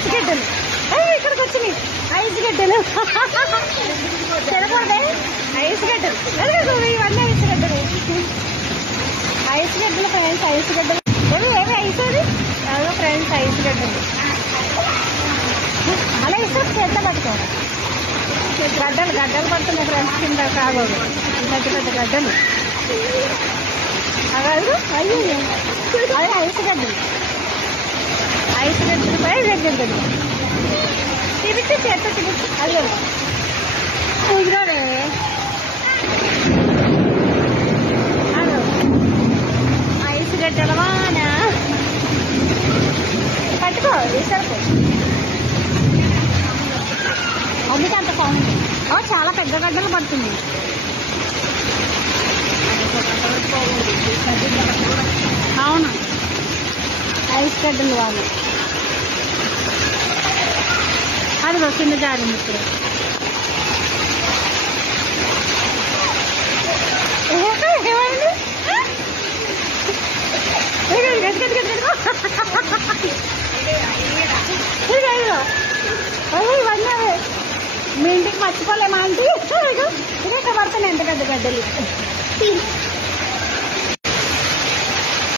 Ice గడ్డలు ఇక్కడికి వచ్చినాయి. ఐస్ గడ్డలు తినకూడదే. ఐస్ గడ్డలు ఇవన్నీ ఐస్ గడ్డలు. ఐస్ గడ్డలు ఫ్రెండ్స్, ఐస్ గడ్డలు. ఏవి ఐస్ అది అదో ఫ్రెండ్స్, ఐస్ గడ్డలు. అలా ఇస్తే చేత పట్టుకో. గడ్డలు పడుతున్నాయి ఫ్రెండ్స్, కింద కాబోదు పెద్ద పెద్ద గడ్డలు. అవి అయ్యి అదే ఐస్ గడ్డలు. ఐస్ గడ్డలపై గడ్డలు చూపించి చేత చూపించి. అదే కుదిరే ఐస్ గడ్డల వాన పట్టుకో. ఇసరుకో అందుకే అంత సౌండ్. చాలా పెద్ద గడ్డలు పడుతుంది. అవును, ఐస్ గడ్డలు వాళ్ళు. అది కింద జారింది. ఇప్పుడు ఏమైంది? ఇవన్నీ మీ ఇంటికి మర్చిపోలేమా ఆంటీ? ఇదే పడుతున్నాయి ఎంత పెద్ద గడ్డలు.